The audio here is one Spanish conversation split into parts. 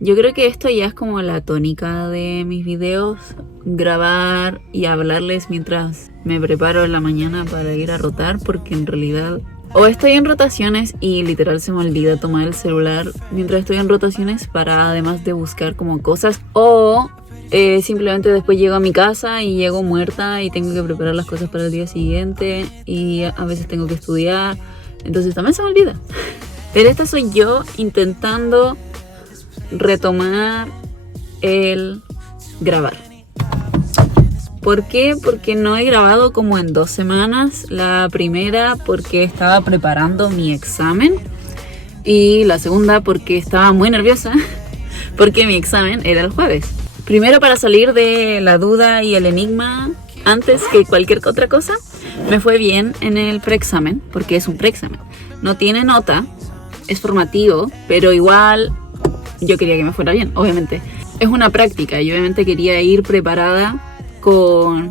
Yo creo que esto ya es como la tónica de mis videos, grabar y hablarles mientras me preparo en la mañana para ir a rotar, porque en realidad o estoy en rotaciones y literal se me olvida tomar el celular mientras estoy en rotaciones para además de buscar como cosas, o simplemente después llego a mi casa y llego muerta y tengo que preparar las cosas para el día siguiente y a veces tengo que estudiar, entonces también se me olvida. Pero esta soy yo intentando retomar el grabar. ¿Por qué? Porque no he grabado como en 2 semanas. La primera porque estaba preparando mi examen y la segunda porque estaba muy nerviosa porque mi examen era el jueves. Primero, para salir de la duda y el enigma antes que cualquier otra cosa, me fue bien en el preexamen, porque es un preexamen. No tiene nota, es formativo, pero igual yo quería que me fuera bien, obviamente. Es una práctica y obviamente quería ir preparada con...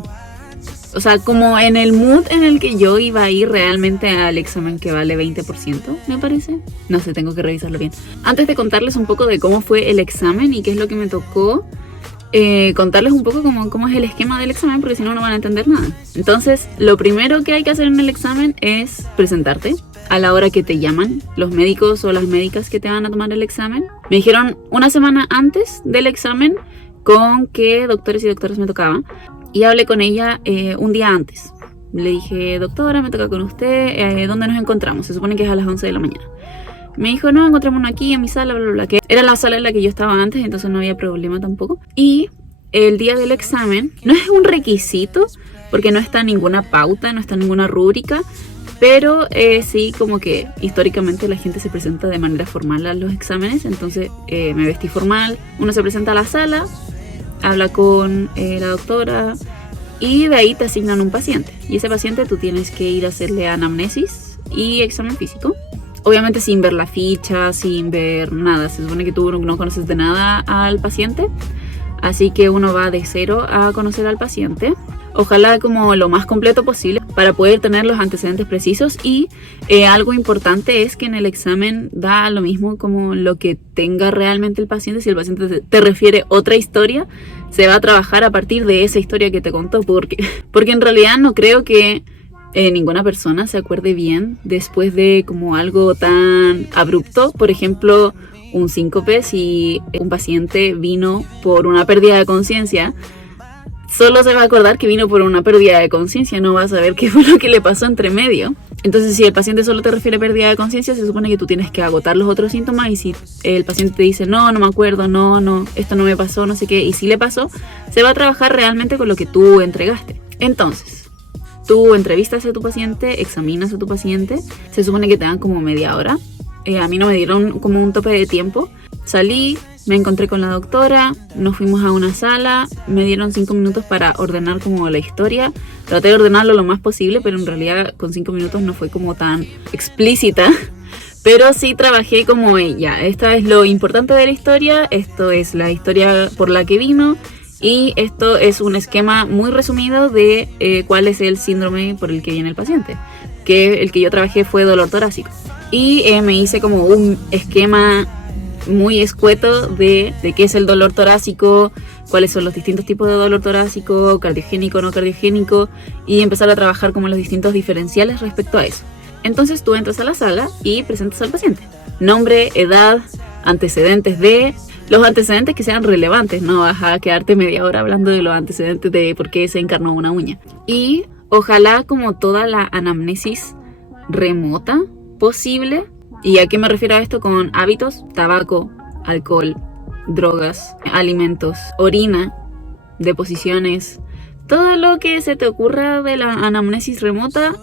O sea, como en el mood en el que yo iba a ir realmente al examen, que vale 20%, me parece. No sé, tengo que revisarlo bien. Antes de contarles un poco de cómo fue el examen y qué es lo que me tocó, contarles un poco cómo es el esquema del examen, porque si no, no van a entender nada. Entonces, lo primero que hay que hacer en el examen es presentarte a la hora que te llaman los médicos o las médicas que te van a tomar el examen. Me dijeron una semana antes del examen con qué doctores y doctoras me tocaba, y hablé con ella un día antes. Le dije, doctora, me toca con usted, ¿dónde nos encontramos? Se supone que es a las 11 de la mañana. Me dijo, no, encontrémonos aquí en mi sala, bla, bla, bla, que era la sala en la que yo estaba antes, entonces no había problema tampoco. Y el día del examen no es un requisito, porque no está ninguna pauta, no está ninguna rúbrica, pero sí, como que históricamente la gente se presenta de manera formal a los exámenes, entonces me vestí formal. Uno se presenta a la sala, habla con la doctora y de ahí te asignan un paciente. Y ese paciente tú tienes que ir a hacerle anamnesis y examen físico. Obviamente sin ver la ficha, sin ver nada. Se supone que tú no conoces de nada al paciente. Así que uno va de cero a conocer al paciente. Ojalá como lo más completo posible para poder tener los antecedentes precisos. Y algo importante es que en el examen da lo mismo como lo que tenga realmente el paciente. Si el paciente te refiere otra historia, se va a trabajar a partir de esa historia que te contó. Porque en realidad no creo que ninguna persona se acuerde bien después de como algo tan abrupto. Por ejemplo, un síncope. Si un paciente vino por una pérdida de conciencia, solo se va a acordar que vino por una pérdida de conciencia, no va a saber qué fue lo que le pasó entre medio. Entonces, si el paciente solo te refiere a pérdida de conciencia, se supone que tú tienes que agotar los otros síntomas, y si el paciente te dice, no me acuerdo, no, esto no me pasó, no sé qué, y si le pasó, se va a trabajar realmente con lo que tú entregaste. Entonces, tú entrevistas a tu paciente, examinas a tu paciente, se supone que te dan como media hora. A mí no me dieron como un tope de tiempo. Salí, me encontré con la doctora, nos fuimos a una sala, me dieron 5 minutos para ordenar como la historia. Traté de ordenarlo lo más posible, pero en realidad con 5 minutos no fue como tan explícita. Pero sí trabajé como ella. Esta es lo importante de la historia, esto es la historia por la que vino. Y esto es un esquema muy resumido de cuál es el síndrome por el que viene el paciente. Que el que yo trabajé fue dolor torácico. Y me hice como un esquema muy escueto de qué es el dolor torácico, cuáles son los distintos tipos de dolor torácico, cardiogénico, no cardiogénico, y empezar a trabajar como los distintos diferenciales respecto a eso. Entonces tú entras a la sala y presentas al paciente. Nombre, edad, antecedentes de... Los antecedentes que sean relevantes, no vas a quedarte media hora hablando de los antecedentes de por qué se encarnó una uña. Y ojalá como toda la anamnesis remota posible. ¿Y a qué me refiero a esto? Con hábitos, tabaco, alcohol, drogas, alimentos, orina, deposiciones, todo lo que se te ocurra de la anamnesis remota.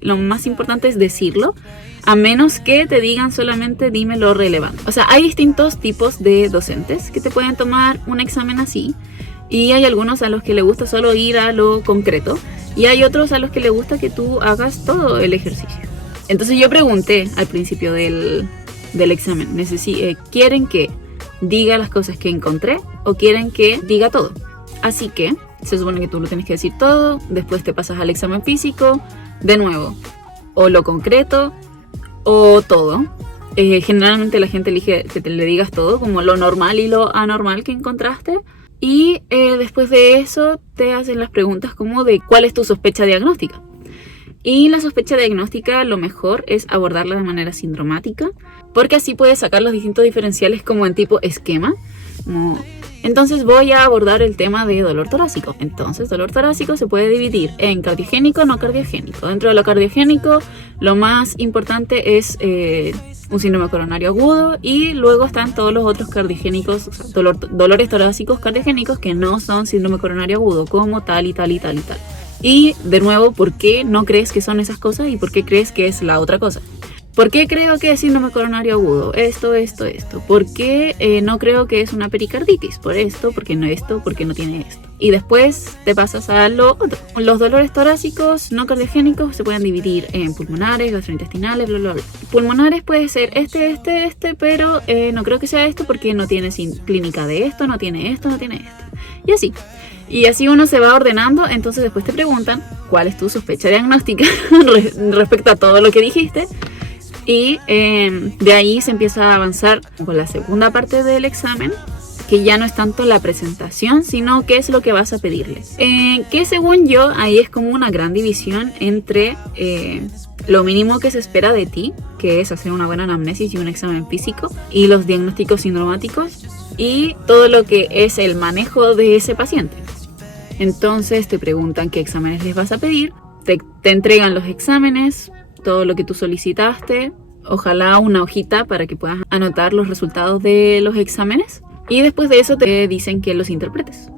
Lo más importante es decirlo, a menos que te digan solamente dime lo relevante. O sea, hay distintos tipos de docentes que te pueden tomar un examen así, y hay algunos a los que les gusta solo ir a lo concreto, y hay otros a los que les gusta que tú hagas todo el ejercicio. Entonces yo pregunté al principio del examen, ¿quieren que diga las cosas que encontré o quieren que diga todo? Así que se supone que tú lo tienes que decir todo, después te pasas al examen físico, de nuevo, o lo concreto o todo. Generalmente la gente elige que te le digas todo, como lo normal y lo anormal que encontraste. Y después de eso te hacen las preguntas como de cuál es tu sospecha diagnóstica. Y la sospecha diagnóstica lo mejor es abordarla de manera sindromática, porque así puedes sacar los distintos diferenciales como en tipo esquema. Entonces voy a abordar el tema de dolor torácico. Entonces dolor torácico se puede dividir en cardiogénico, no cardiogénico. Dentro de lo cardiogénico lo más importante es un síndrome coronario agudo, y luego están todos los otros cardiogénicos, o sea, dolores torácicos cardiogénicos que no son síndrome coronario agudo, como tal y tal y tal y tal. Y de nuevo, ¿por qué no crees que son esas cosas y por qué crees que es la otra cosa? ¿Por qué creo que es síndrome coronario agudo? Esto. ¿Por qué no creo que es una pericarditis? Por esto, porque no tiene esto. Y después te pasas a lo otro. Los dolores torácicos no cardiogénicos se pueden dividir en pulmonares, gastrointestinales, bla, bla, bla. Pulmonares puede ser pero no creo que sea esto porque no tiene clínica de esto, no tiene esto. Y así. Y así uno se va ordenando. Entonces después te preguntan cuál es tu sospecha diagnóstica respecto a todo lo que dijiste. Y de ahí se empieza a avanzar con la segunda parte del examen, que ya no es tanto la presentación, sino qué es lo que vas a pedirle. Que según yo, ahí es como una gran división entre lo mínimo que se espera de ti, que es hacer una buena anamnesis y un examen físico, y los diagnósticos sindromáticos, y todo lo que es el manejo de ese paciente. Entonces te preguntan qué exámenes les vas a pedir, te entregan los exámenes, todo lo que tú solicitaste, ojalá una hojita para que puedas anotar los resultados de los exámenes, y después de eso te dicen que los interpretes.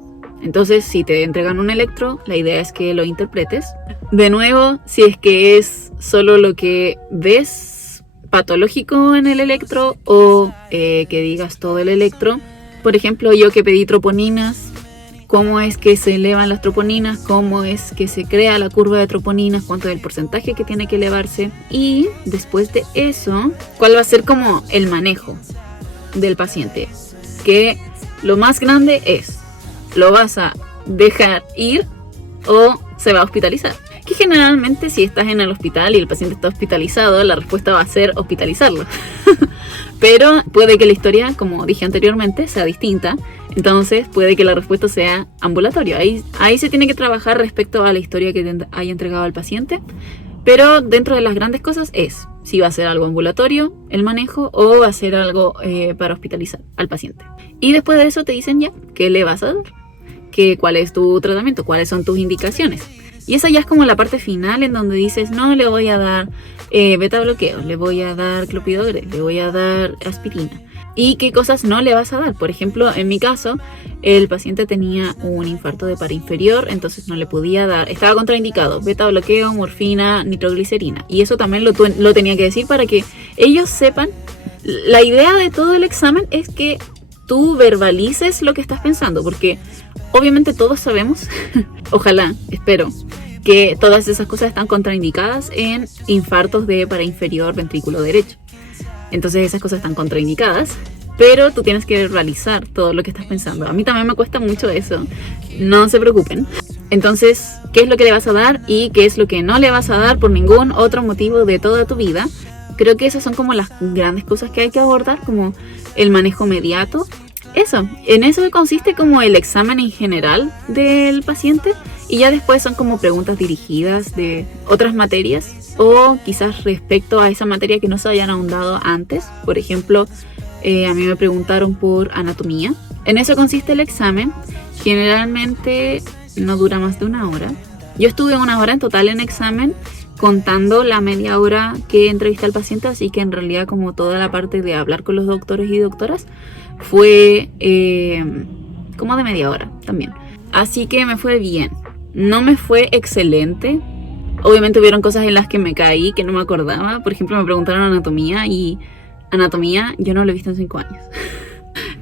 Entonces, si te entregan un electro, la idea es que lo interpretes. De nuevo, si es que es solo lo que ves patológico en el electro, o que digas todo el electro. Por ejemplo, yo que pedí troponinas, cómo es que se elevan las troponinas, cómo es que se crea la curva de troponinas, cuánto es el porcentaje que tiene que elevarse. Y después de eso, cuál va a ser como el manejo del paciente. Que lo más grande es, ¿lo vas a dejar ir o se va a hospitalizar? Que generalmente si estás en el hospital y el paciente está hospitalizado, la respuesta va a ser hospitalizarlo. Pero puede que la historia, como dije anteriormente, sea distinta. Entonces puede que la respuesta sea ambulatorio. Ahí se tiene que trabajar respecto a la historia que te haya entregado el paciente. Pero dentro de las grandes cosas es si va a ser algo ambulatorio, el manejo, o va a ser algo para hospitalizar al paciente. Y después de eso te dicen ya qué le vas a dar, cuál es tu tratamiento, cuáles son tus indicaciones. Y esa ya es como la parte final en donde dices, no, le voy a dar beta bloqueo, le voy a dar clopidogrel, le voy a dar aspirina. Y qué cosas no le vas a dar. Por ejemplo, en mi caso, el paciente tenía un infarto de parainferior, entonces no le podía dar, estaba contraindicado, beta bloqueo, morfina, nitroglicerina. Y eso también lo tenía que decir para que ellos sepan. La idea de todo el examen es que tú verbalices lo que estás pensando, porque obviamente todos sabemos, ojalá, espero, que todas esas cosas están contraindicadas en infartos de parainferior ventrículo derecho. Entonces esas cosas están contraindicadas, pero tú tienes que verbalizar todo lo que estás pensando. A mí también me cuesta mucho eso, no se preocupen. Entonces, ¿qué es lo que le vas a dar y qué es lo que no le vas a dar por ningún otro motivo de toda tu vida? Creo que esas son como las grandes cosas que hay que abordar, como el manejo inmediato. En eso consiste como el examen en general del paciente, y ya después son como preguntas dirigidas de otras materias o quizás respecto a esa materia que no se hayan ahondado antes. Por ejemplo, a mí me preguntaron por anatomía. En eso consiste el examen. Generalmente no dura más de 1 hora. Yo estuve 1 hora en total en examen, contando la media hora que entrevisté al paciente, así que en realidad como toda la parte de hablar con los doctores y doctoras fue como de media hora también. Así que me fue bien. No me fue excelente. Obviamente hubieron cosas en las que me caí que no me acordaba. Por ejemplo, me preguntaron anatomía, y anatomía yo no lo he visto en 5 años.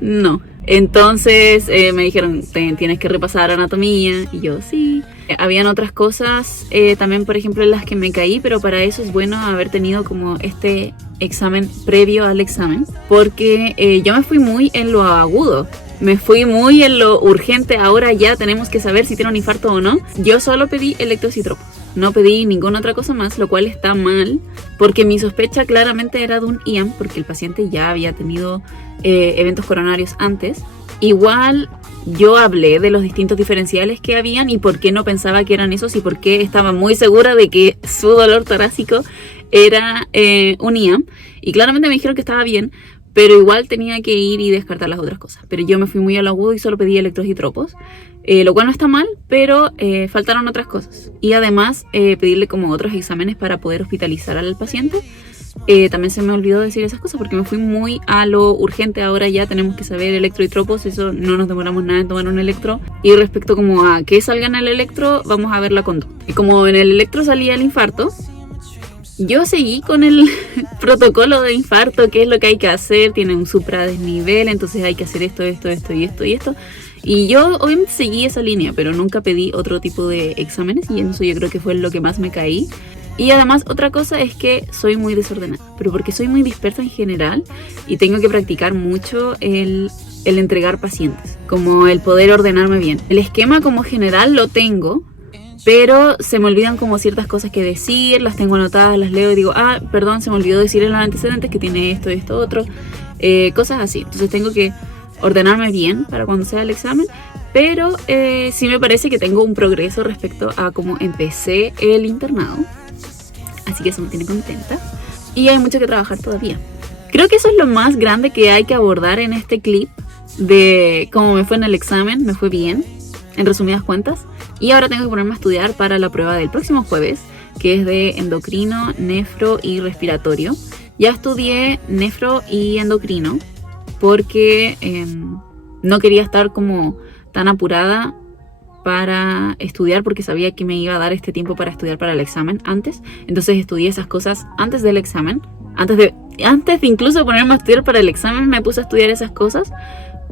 No. Entonces me dijeron, tienes que repasar anatomía, y yo sí. Habían otras cosas también, por ejemplo, en las que me caí, pero para eso es bueno haber tenido como este examen previo al examen, porque yo me fui muy en lo agudo, me fui muy en lo urgente. Ahora ya tenemos que saber si tiene un infarto o no. Yo solo pedí electros y tropos. no pedí ninguna otra cosa más, lo cual está mal, porque mi sospecha claramente era de un IAM, porque el paciente ya había tenido eventos coronarios antes. Igual yo hablé de los distintos diferenciales que habían y por qué no pensaba que eran esos y por qué estaba muy segura de que su dolor torácico era un IAM. Y claramente me dijeron que estaba bien, pero igual tenía que ir y descartar las otras cosas. Pero yo me fui muy al agudo y solo pedí electros y tropos, lo cual no está mal, pero faltaron otras cosas. Y además pedirle como otros exámenes para poder hospitalizar al paciente. También se me olvidó decir esas cosas porque me fui muy a lo urgente. Ahora ya tenemos que saber electro y tropos, eso no nos demoramos nada en tomar un electro. Y respecto como a que salga en el electro, vamos a ver la conducta. Y como en el electro salía el infarto, yo seguí con el protocolo de infarto, qué es lo que hay que hacer, tiene un supradesnivel, entonces hay que hacer esto y esto. Y yo obviamente seguí esa línea, pero nunca pedí otro tipo de exámenes y eso yo creo que fue lo que más me caí. Y además otra cosa es que soy muy desordenada, pero porque soy muy dispersa en general y tengo que practicar mucho el entregar pacientes, como el poder ordenarme bien. El esquema como general lo tengo, pero se me olvidan como ciertas cosas que decir, las tengo anotadas, las leo y digo, perdón, se me olvidó decir en los antecedentes que tiene esto y esto otro, cosas así. Entonces tengo que ordenarme bien para cuando sea el examen, pero sí me parece que tengo un progreso respecto a cómo empecé el internado, así que eso me tiene contenta y hay mucho que trabajar todavía. Creo que eso es lo más grande que hay que abordar en este clip de cómo me fue en el examen. Me fue bien, en resumidas cuentas. Y ahora tengo que ponerme a estudiar para la prueba del próximo jueves, que es de endocrino, nefro y respiratorio. Ya estudié nefro y endocrino porque no quería estar como tan apurada para estudiar porque sabía que me iba a dar este tiempo para estudiar para el examen antes. Entonces estudié esas cosas antes del examen. Antes de incluso ponerme a estudiar para el examen me puse a estudiar esas cosas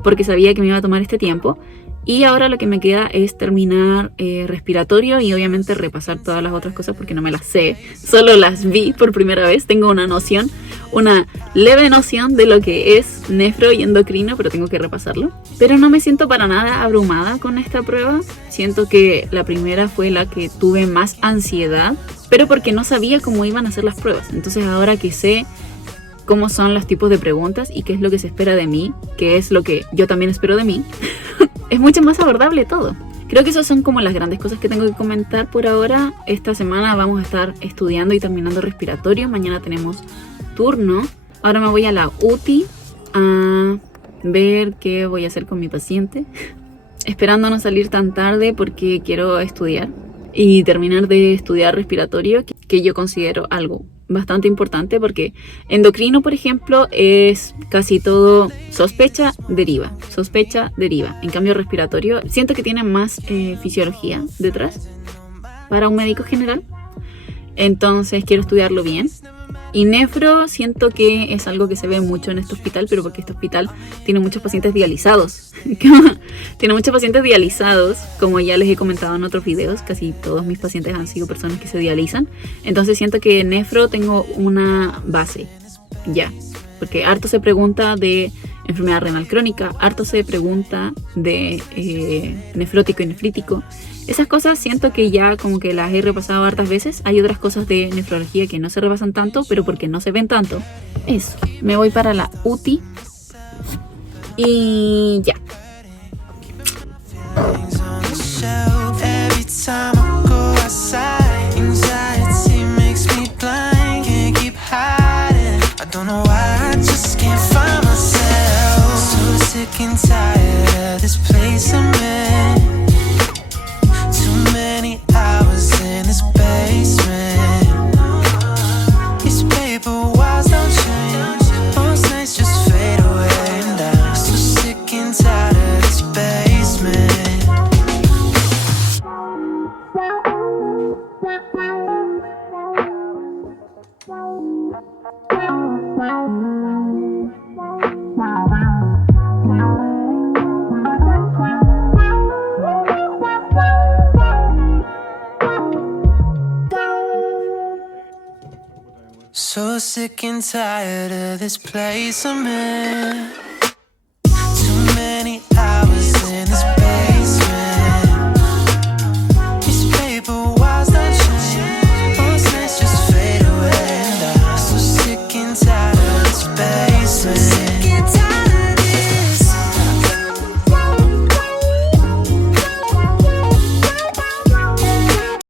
porque sabía que me iba a tomar este tiempo. Y ahora lo que me queda es terminar respiratorio y obviamente repasar todas las otras cosas porque no me las sé. Solo las vi por primera vez. Tengo una noción, una leve noción de lo que es nefro y endocrino, pero tengo que repasarlo. Pero no me siento para nada abrumada con esta prueba. Siento que la primera fue la que tuve más ansiedad, pero porque no sabía cómo iban a ser las pruebas. Entonces ahora que sé cómo son los tipos de preguntas y qué es lo que se espera de mí, que es lo que yo también espero de mí, es mucho más abordable todo. Creo que esas son como las grandes cosas que tengo que comentar por ahora. Esta semana vamos a estar estudiando y terminando respiratorio. Mañana tenemos turno. Ahora me voy a la UTI a ver qué voy a hacer con mi paciente. Esperando no salir tan tarde porque quiero estudiar y terminar de estudiar respiratorio, que yo considero algo bastante importante porque endocrino, por ejemplo, es casi todo sospecha, deriva. En cambio respiratorio siento que tiene más fisiología detrás para un médico general, entonces quiero estudiarlo bien. Y nefro siento que es algo que se ve mucho en este hospital, pero porque este hospital tiene muchos pacientes dializados. Tiene muchos pacientes dializados, como ya les he comentado en otros videos. Casi todos mis pacientes han sido personas que se dializan. Entonces siento que en nefro tengo una base, ya. Porque harto se pregunta de enfermedad renal crónica, harto se pregunta de nefrótico y nefrítico. Esas cosas siento que ya como que las he repasado hartas veces. Hay otras cosas de nefrología que no se repasan tanto, pero porque no se ven tanto. Eso, me voy para la UTI y ya. So sick and tired of this place I'm in. Too many hours in this basement. These paper walls don't change. moving.